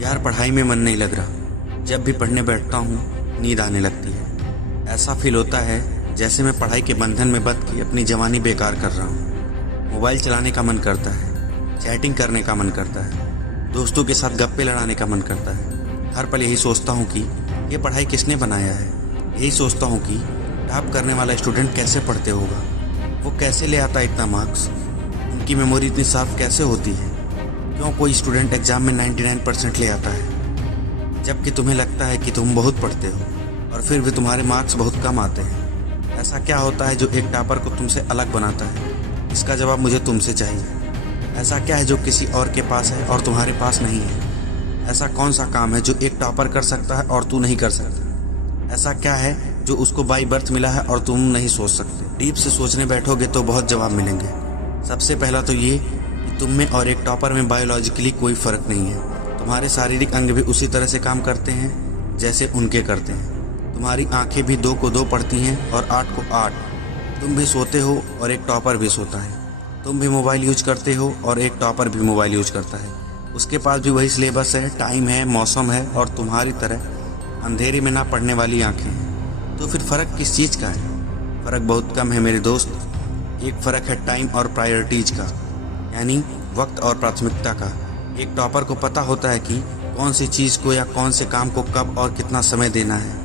यार पढ़ाई में मन नहीं लग रहा। जब भी पढ़ने बैठता हूँ नींद आने लगती है। ऐसा फील होता है जैसे मैं पढ़ाई के बंधन में बंध के अपनी जवानी बेकार कर रहा हूँ। मोबाइल चलाने का मन करता है, चैटिंग करने का मन करता है, दोस्तों के साथ गप्पे लड़ाने का मन करता है। हर पल यही सोचता हूँ कि ये पढ़ाई किसने बनाया है। यही सोचता हूँ कि टॉप करने वाला स्टूडेंट कैसे पढ़ते होगा, वो कैसे ले आता है इतना मार्क्स, उनकी मेमोरी इतनी साफ कैसे होती है। क्यों कोई स्टूडेंट एग्ज़ाम में 99% ले आता है, जबकि तुम्हें लगता है कि तुम बहुत पढ़ते हो और फिर भी तुम्हारे मार्क्स बहुत कम आते हैं। ऐसा क्या होता है जो एक टॉपर को तुमसे अलग बनाता है? इसका जवाब मुझे तुमसे चाहिए। ऐसा क्या है जो किसी और के पास है और तुम्हारे पास नहीं है? ऐसा कौन सा काम है जो एक टॉपर कर सकता है और तू नहीं कर सकता? ऐसा क्या है जो उसको बाई बर्थ मिला है और तुम नहीं सोच सकते? डीप से सोचने बैठोगे तो बहुत जवाब मिलेंगे। सबसे पहला तो ये कि तुम में और एक टॉपर में बायोलॉजिकली कोई फ़र्क नहीं है। तुम्हारे शारीरिक अंग भी उसी तरह से काम करते हैं जैसे उनके करते हैं। तुम्हारी आंखें भी 2 को 2 पढ़ती हैं और 8 को 8। तुम भी सोते हो और एक टॉपर भी सोता है। तुम भी मोबाइल यूज करते हो और एक टॉपर भी मोबाइल यूज करता है। उसके पास भी वही सिलेबस है, टाइम है, मौसम है और तुम्हारी तरह अंधेरे में ना पढ़ने वाली आंखें हैं। तो फिर फ़र्क किस चीज़ का है? फ़र्क बहुत कम है मेरे दोस्त। एक फ़र्क है टाइम और प्रायोरिटीज़ का, यानी वक्त और प्राथमिकता का। एक टॉपर को पता होता है कि कौन सी चीज़ को या कौन से काम को कब और कितना समय देना है।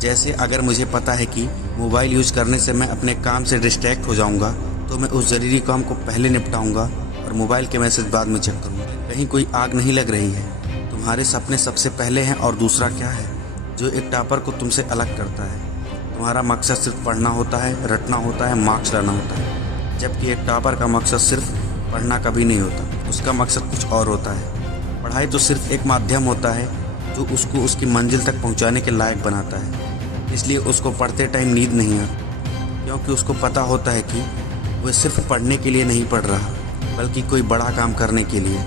जैसे अगर मुझे पता है कि मोबाइल यूज़ करने से मैं अपने काम से डिस्ट्रैक्ट हो जाऊंगा, तो मैं उस ज़रूरी काम को पहले निपटाऊंगा और मोबाइल के मैसेज बाद में चेक करूँगा। कहीं कोई आग नहीं लग रही है। तुम्हारे सपने सबसे पहले हैं और दूसरा क्या है जो एक टॉपर को तुमसे अलग करता है? तुम्हारा मकसद सिर्फ पढ़ना होता है, रटना होता है, मार्क्स लाना होता है। जबकि एक टॉपर का मकसद सिर्फ पढ़ना कभी नहीं होता, उसका मकसद कुछ और होता है। पढ़ाई तो सिर्फ एक माध्यम होता है जो उसको उसकी मंजिल तक पहुंचाने के लायक बनाता है। इसलिए उसको पढ़ते टाइम नींद नहीं आती, क्योंकि उसको पता होता है कि वह सिर्फ पढ़ने के लिए नहीं पढ़ रहा, बल्कि कोई बड़ा काम करने के लिए,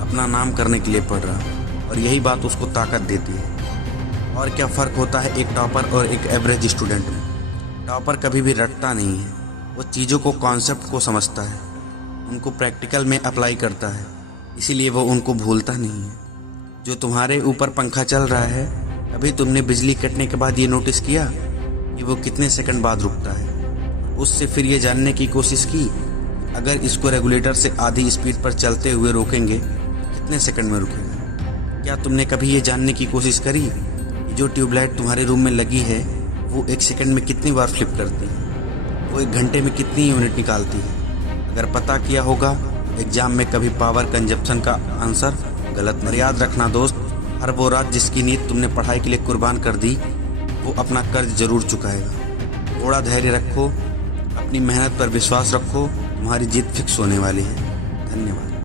अपना नाम करने के लिए पढ़ रहा। और यही बात उसको ताकत देती है। और क्या फ़र्क होता है एक टॉपर और एक एवरेज स्टूडेंट में? टॉपर कभी भी रटता नहीं है, वो चीज़ों को, कॉन्सेप्ट को समझता है, उनको प्रैक्टिकल में अप्लाई करता है, इसीलिए वो उनको भूलता नहीं है। जो तुम्हारे ऊपर पंखा चल रहा है, अभी तुमने बिजली कटने के बाद ये नोटिस किया कि वो कितने सेकंड बाद रुकता है? उससे फिर ये जानने की कोशिश की अगर इसको रेगुलेटर से आधी स्पीड पर चलते हुए रोकेंगे कितने सेकंड में रुकेगा? क्या तुमने कभी ये जानने की कोशिश करी कि जो ट्यूबलाइट तुम्हारे रूम में लगी है वो 1 सेकंड में कितनी बार फ्लिप करती है, वो 1 घंटे में कितनी यूनिट निकालती है? अगर पता किया होगा एग्जाम में कभी पावर कंजप्शन का आंसर गलत नहीं। याद रखना दोस्त, हर वो रात जिसकी नींद तुमने पढ़ाई के लिए कुर्बान कर दी, वो अपना कर्ज जरूर चुकाएगा। थोड़ा धैर्य रखो, अपनी मेहनत पर विश्वास रखो, तुम्हारी जीत फिक्स होने वाली है। धन्यवाद।